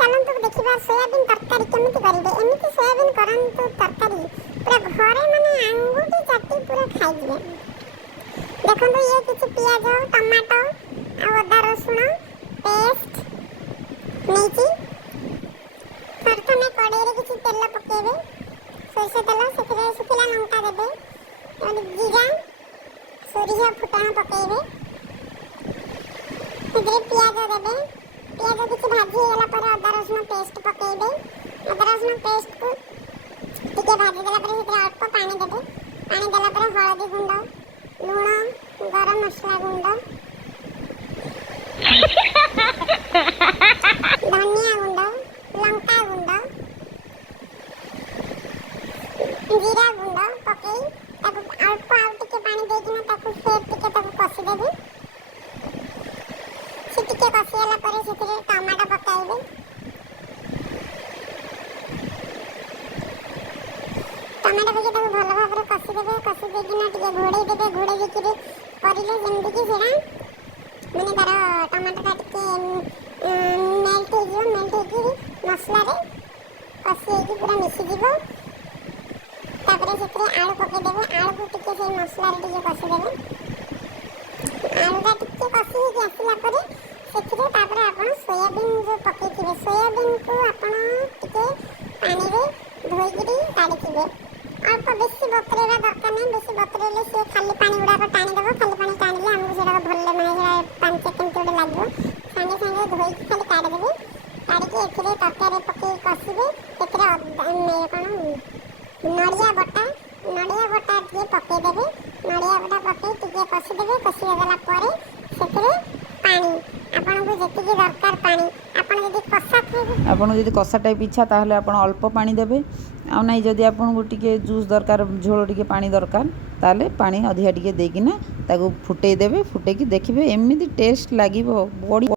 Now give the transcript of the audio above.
चलतु देखा सोयाबीन तरकारी केमिति करेंगे। एमती सोयाबीन करंतु तरकारी पूरा घरे माने आंगुठी चाटी पूरा खाइबे। देखो ये किसी पियाज टमाटो अदा रसुण पेस्ट नहीं प्रथम कड़े किसी तेल पकेबे सरष तेल से सुखिला लंका देबे जीरा सोरिष फुटण पकेबे पियाज देबे पियाज किसी भाजी गला पर अदा रसुण पेस्ट पकेबे अदा रसुण पेस्ट को टिके भाजी देला पर से अल्प पानी देबे पानी देला पर हळदी गुंड लूण गरम मसला गुंड धनिया गुंड लंका गुंड जीरा गुंड पकई अल्प आउ टिके पानी देकिना ताकू फेर टिके ताकू कसी देबे से टिके कसी होला पर सेतिरे टमाटो पकाइबे टमाटो पके ताकू भल भाबरे कसी देबे कसी देकिना टिके घोड़े देबे घोड़े देकिरे करिले जेमति कि सेरा माने तार टमाटो टिके मेल्ट हो मसला रे कसी पूरा मिसी जीवो तापरे सेतिरे आलू पके देबे आलू को टिके से मसला रे टिके कसी देबे आलूटा टिके कसी के आसिला परे सेतिरे तापरे आपण सोयाबीन जो पकेथिबे सोयाबीन को आपण टिके पानी रे धोइगिरी काढिथिबे अल्प बेसी बतरेला दरकार नहीं बेसी बतरेले से खाली पानी गुडा को टाणी देबो खाली पानी टाणीले हमको सेटा भल्ले माने सेटा 5 सेकंड तोडे लागबो संगे संगे धोइकी खाली काढ देबे काढिके एथिरे तरकारी पके कसिबे एथिरे कोन नड़िया बटा टिके पके देबे नड़िया बटा पके टिके कसी देबे कसी देला परे सेथिरे पानी आपन को जेतिकी दरकार पानी आपन यदि कसा खाइबे आपन यदि कसा टाइप इच्छा ताहले आपन अल्प पानी देबे आ नहीं जदि आपन को टिके जूस दरकार झोल टिके पानी दरकार ताले पानी अधिका टिके देकिना ताको फुटै देबे फुटै कि देखिबे एमिति टेस्ट लागिबो बड़ी